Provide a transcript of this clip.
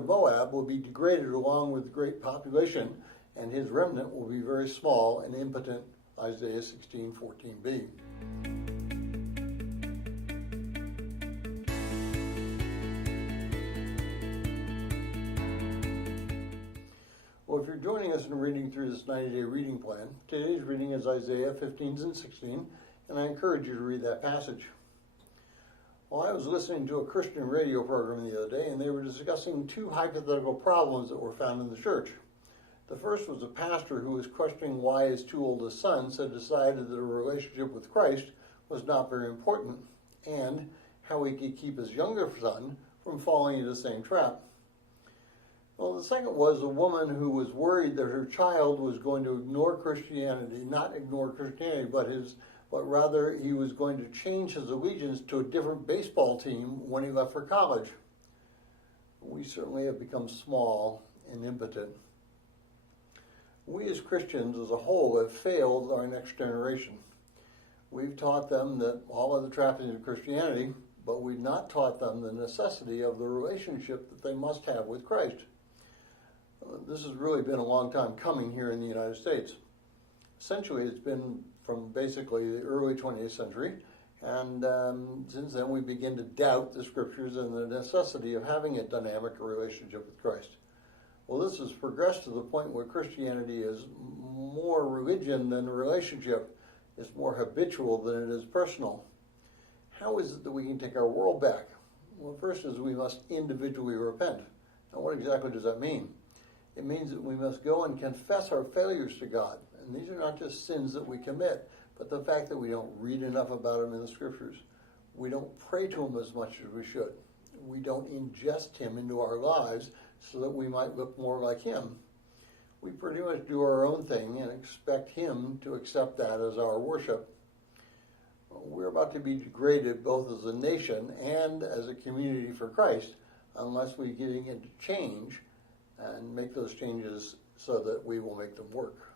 of Moab will be degraded along with the great population, and his remnant will be very small and impotent, Isaiah 16:14b. Well, if you're joining us in reading through this 90-day reading plan, today's reading is Isaiah 15 and 16, and I encourage you to read that passage. Well, I was listening to a Christian radio program the other day, and they were discussing two hypothetical problems that were found in the church. The first was a pastor who was questioning why his two oldest sons had decided that a relationship with Christ was not very important, and how he could keep his younger son from falling into the same trap. Well, the second was a woman who was worried that her child was going to ignore Christianity, not ignore Christianity, but rather he was going to change his allegiance to a different baseball team when he left for college. We certainly have become small and impotent. We as Christians as a whole have failed our next generation. We've taught them that all of the trappings of Christianity, but we've not taught them the necessity of the relationship that they must have with Christ. This has really been a long time coming here in the United States. Essentially, it's been from basically the early 20th century, and since then we begin to doubt the scriptures and the necessity of having a dynamic relationship with Christ. Well, this has progressed to the point where Christianity is more religion than relationship. It's more habitual than it is personal. How is it that we can take our world back? Well, first is we must individually repent. Now, what exactly does that mean? It means that we must go and confess our failures to God. And these are not just sins that we commit, but the fact that we don't read enough about him in the scriptures. We don't pray to him as much as we should. We don't ingest him into our lives so that we might look more like him. We pretty much do our own thing and expect him to accept that as our worship. We're about to be degraded both as a nation and as a community for Christ unless we get into change and make those changes so that we will make them work.